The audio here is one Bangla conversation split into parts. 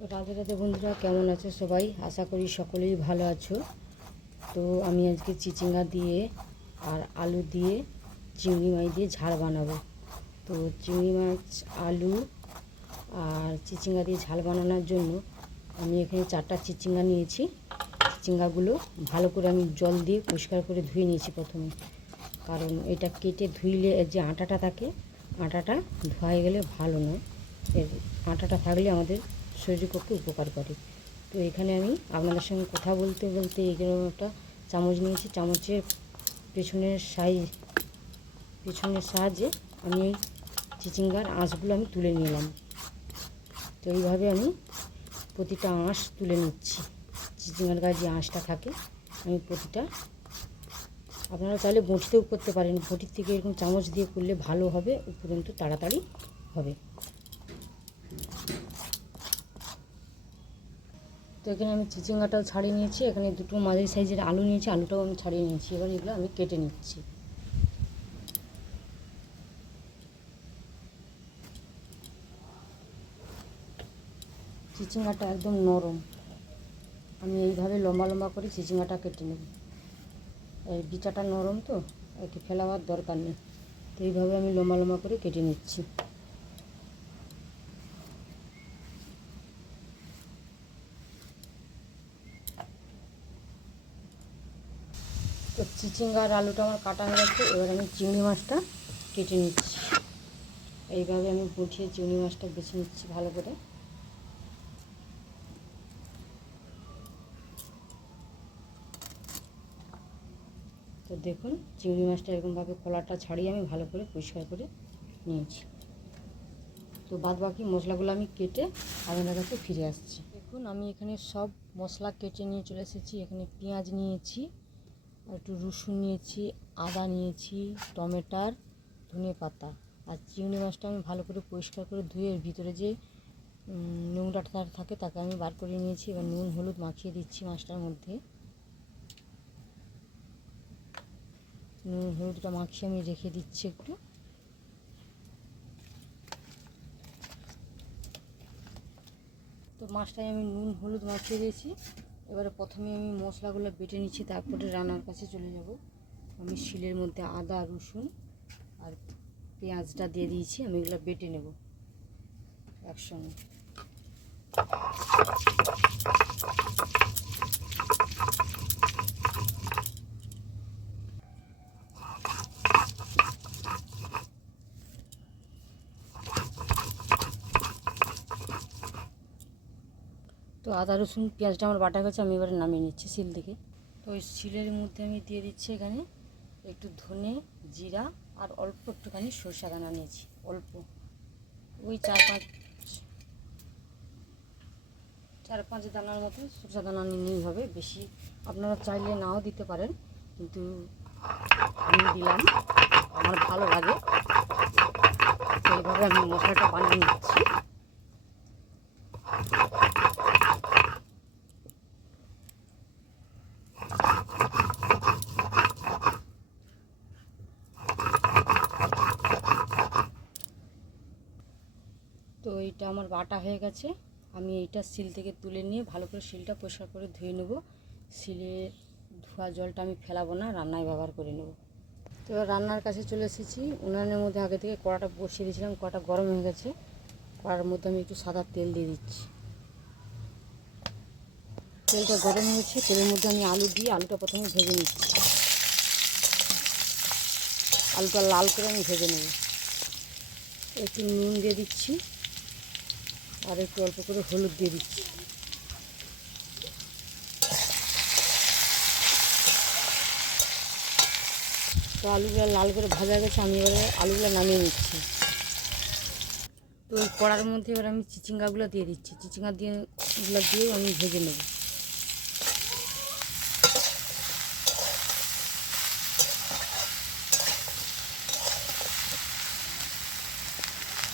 রাধে রাধে বন্ধুরা, কেমন আছো সবাই? আশা করি সকলেই ভালো আছো। তো আমি আজকে চিচিঙ্গা দিয়ে আর আলু দিয়ে চিংড়ি মাছ দিয়ে ঝাল বানাবো। তো চিংড়ি মাছ, আলু আর চিচিঙ্গা দিয়ে ঝাল বানানোর জন্য আমি এখানে 4টা চিচিঙ্গা নিয়েছি। চিচিঙ্গাগুলো ভালো করে আমি জল দিয়ে পরিষ্কার করে ধুয়ে নিয়েছি প্রথমে, কারণ এটা কেটে ধুইলে এর যে আটাটা থাকে, আটাটা ধোয়া গেলে ভালো নয়। এর আটাটা থাকলে আমাদের শরীরের পক্ষে উপকার করে। তো এখানে আমি আপনাদের সঙ্গে কথা বলতে বলতে এগুলো একটা চামচ নিয়েছি, চামচের পেছনের সাহায্যে আমি এই চিচিঙ্গার আঁশগুলো আমি তুলে নিলাম। তো এইভাবে আমি প্রতিটা আঁশ তুলে নিচ্ছি। চিচিঙ্গার গায়ে যে আঁশটা থাকে আমি প্রতিটা, আপনারা চাইলে বঁটিতেও করতে পারেন, বঁটির থেকে এরকম চামচ দিয়ে করলে ভালো হবে, উপরন্তু তাড়াতাড়ি হবে। তো এখানে আমি চিচিঙ্গাটাও ছাড়িয়ে নিয়েছি, এখানে দুটো মাঝারি সাইজের আলু নিয়েছি, আলুটাও আমি ছাড়িয়ে নিয়েছি। এবার এগুলো আমি কেটে নিচ্ছি। চিচিঙ্গাটা একদম নরম, আমি এইভাবে লম্বা লম্বা করে চিচিঙ্গাটা কেটে নেব। এই বিচাটা নরম তো একে ফেলাবার দরকার নেই, তো এইভাবে আমি লম্বা লম্বা করে কেটে নিচ্ছি। তো চিচিঙ্গা আর আলুটা আমার কাটা হয়ে গেছে, এবার আমি চিংড়ি মাছটা কেটে নিচ্ছি। এইভাবে আমি গুছিয়ে চিংড়ি মাছটা বেছে নিচ্ছি ভালো করে। তো দেখুন, চিংড়ি মাছটা এরকমভাবে খোলাটা ছাড়িয়ে আমি ভালো করে পরিষ্কার করে নিয়েছি। তো বাদ বাকি মশলাগুলো আমি কেটে আপনাদের কাছে ফিরে আসছি। দেখুন, আমি এখানে সব মশলা কেটে নিয়ে চলে এসেছি। এখানে পেঁয়াজ নিয়েছি, আর একটু রসুন নিয়েছি, আদা নিয়েছি, টমেটোর, ধনে পাতা, আর চিংড়ি মাছটা আমি ভালো করে পরিষ্কার করে ধুয়ে এর ভিতরে যে নোংরাটা থাকে তাকে আমি বার করে নিয়েছি। এবার নুন হলুদ মাখিয়ে দিচ্ছি মাছটার মধ্যে। নুন হলুদটা মাখিয়ে আমি রেখে দিচ্ছি একটু। তো মাছটায় আমি নুন হলুদ মাখিয়ে দিয়েছি। এবারে প্রথমে আমি মশলাগুলো বেটে নিচ্ছি, তারপরে রান্নার কাছে চলে যাব। আমি শিলের মধ্যে আদা রসুন আর পেঁয়াজটা দিয়ে দিয়েছি, আমি এগুলো বেটে নেব একসঙ্গে। তো আদা রসুন পেঁয়াজটা আমার বাটা গেছে, আমি এবারে নামিয়ে নিচ্ছি শিল থেকে। তো ওই শিলের মধ্যে আমি দিয়ে দিচ্ছি এখানে একটু ধনে জিরা আর অল্প একটুখানি সরষা দানা নিয়েছি, অল্প ওই চার পাঁচ দানার মতো সরষা দানা নিলেই হবে, বেশি আপনারা চাইলে নাও দিতে পারেন, কিন্তু আমি দিলাম, আমার ভালো লাগে। তো এইভাবে আমি মশলাটা বানিয়ে নিচ্ছি। তো এইটা আমার বাটা হয়ে গেছে, আমি এইটা শিল থেকে তুলে নিয়ে ভালো করে শিলটা পরিষ্কার করে ধুয়ে নেব। শিলের ধোয়া জলটা আমি ফেলাবো না, রান্নায় ব্যবহার করে নেব। তো রান্নার কাছে চলে এসেছি। উনানের মধ্যে আগে থেকে কড়াটা বসিয়ে দিয়েছিলাম, কড়াটা গরম হয়ে গেছে। কড়ার মধ্যে আমি একটু সাদা তেল দিয়ে দিচ্ছি। তেলটা গরম হয়েছে, তেলের মধ্যে আমি আলু দিয়ে আলুটা প্রথমে ভেজে নিচ্ছি। আলুটা লাল করে আমি ভেজে নেব। একটু নুন দিয়ে দিচ্ছি আর একটু অল্প করে হলুদ দিয়ে দিচ্ছি। তো আলুগুলো লাল করে ভাজা গেছে, আমি এবারে আলুগুলো নামিয়ে নিচ্ছি। তো ওই কড়ার মধ্যে এবার আমি চিচিঙ্গাগুলো দিয়ে দিচ্ছি, চিচিঙ্গা দিয়ে এগুলো দিয়েও আমি ভেজে নেব।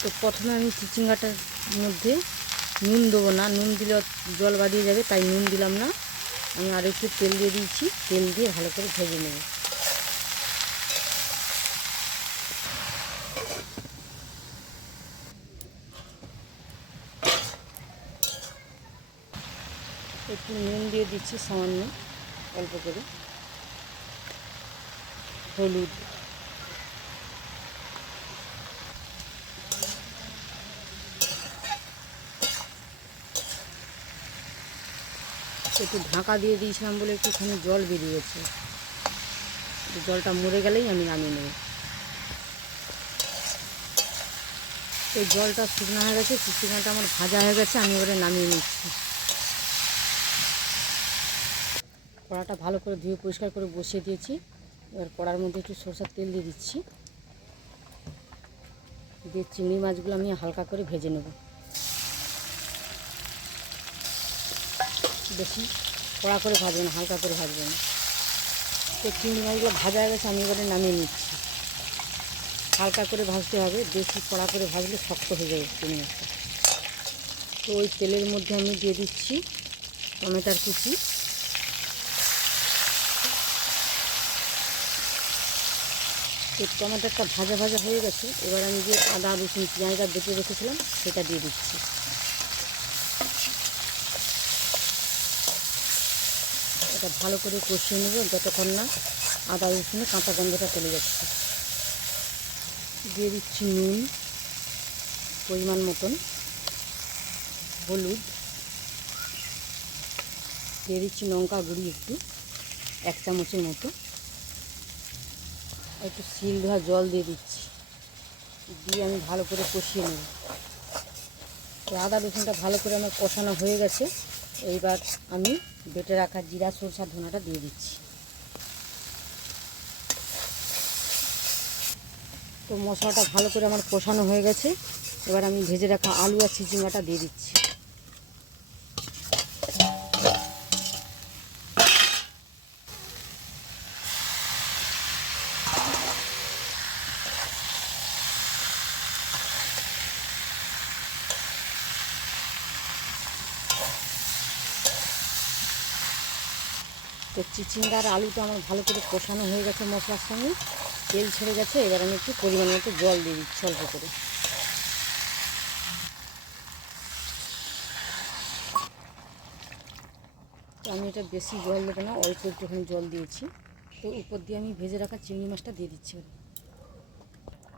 তো প্রথমে আমি চিচিঙ্গাটার মধ্যে নুন দেবো না, নুন দিলে জল বাড়িয়ে যাবে, তাই নুন দিলাম না। আমি আর একটু তেল দিয়ে দিয়েছি, তেল দিয়ে ভালো করে ভেজে নেব। একটু নুন দিয়ে দিচ্ছি সামান্য, অল্প করে হলুদ, একটু ঢাকা দিয়ে দিয়েছিলাম বলে একটুখানি জল বেরিয়েছে, জলটা মরে গেলেই আমি নামিয়ে নেব। এই জলটা শুকনো হয়ে গেছে, চিচিঙ্গাটা আমার ভাজা হয়ে গেছে, আমি এবারে নামিয়ে নিচ্ছি। কড়াটা ভালো করে ধুয়ে পরিষ্কার করে বসিয়ে দিয়েছি। এবার কড়ার মধ্যে একটু সরষের তেল দিয়ে দিচ্ছি, দিয়ে চিংড়ি মাছগুলো আমি হালকা করে ভেজে নেব। বেশি কড়া করে ভাজবেন, হালকা করে ভাজবেন। তো চিংড়ি মাছগুলো ভাজা হয়ে গেছে, আমি এবারে নামিয়ে নিচ্ছি। হালকা করে ভাজতে হবে, বেশি কড়া করে ভাজলে শক্ত হয়ে যাবে চিংড়ি মাছটা। তো ওই তেলের মধ্যে আমি দিয়ে দিচ্ছি টমেটোর কুচি, তো টমেটোটা ভাজা ভাজা হয়ে গেছে। এবার আমি যে আদা রসুন পেঁয়াজটা বেটে রেখেছিলাম সেটা দিয়ে দিচ্ছি। এটা ভালো করে কষিয়ে নেব যতক্ষণ না আদা রসুনের কাঁচা গন্ধটা চলে যাচ্ছে। দিয়ে দিচ্ছি নুন পরিমাণ মতন, হলুদ দিয়ে দিচ্ছি, লঙ্কা গুঁড়ি একটু 1 চামচের মতো, একটু শিল ধোয়া জল দিয়ে দিচ্ছি, দিয়ে আমি ভালো করে কষিয়ে নেব। তো আদা রসুনটা ভালো করে আমার কষানো হয়ে গেছে। এইবার আমি বেটে রাখা জিরা সরষা ধনাটা দিয়ে দিচ্ছি। তো মশলাটা ভালো করে আমার কষানো হয়ে গেছে। এবার আমি ভেজে রাখা আলু আর চিচিঙ্গাটা দিয়ে দিচ্ছি। তো চিচিঙ্গার আলুটা আমার ভালো করে কষানো হয়ে গেছে মশলার সঙ্গে, তেল ছেড়ে গেছে। এবার আমি একটু পরিমাণ মতো জল দিয়ে দিচ্ছি অল্প করে। তো আমি এটা বেশি জল দেবো না, অল্প একটুখানি জল দিয়েছি। তো উপর দিয়ে আমি ভেজে রাখা চিংড়ি মাছটা দিয়ে দিচ্ছি।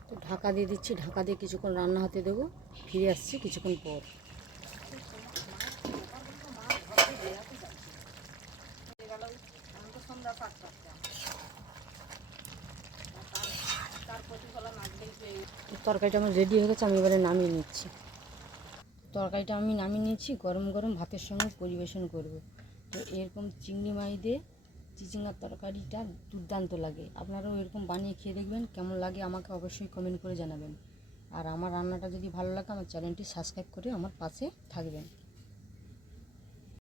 তো ঢাকা দিয়ে দিচ্ছি, ঢাকা দিয়ে কিছুক্ষণ রান্না হতে দেবো। ফিরে আসছি কিছুক্ষণ পর। তরকারিটা আমার রেডি হয়ে গেছে, আমি এবারে নামিয়ে নিচ্ছি। তরকারিটা আমি নামিয়ে নিয়েছি, গরম গরম ভাতের সঙ্গে পরিবেশন করব। তো এরকম চিংড়ি মাছ দিয়ে চিচিঙ্গার তরকারিটা দুর্দান্ত লাগে। আপনারাও এরকম বানিয়ে খেয়ে দেখবেন, কেমন লাগে আমাকে অবশ্যই কমেন্ট করে জানাবেন। আর আমার রান্নাটা যদি ভালো লাগে আমার চ্যানেলটি সাবস্ক্রাইব করে আমার পাশে থাকবেন।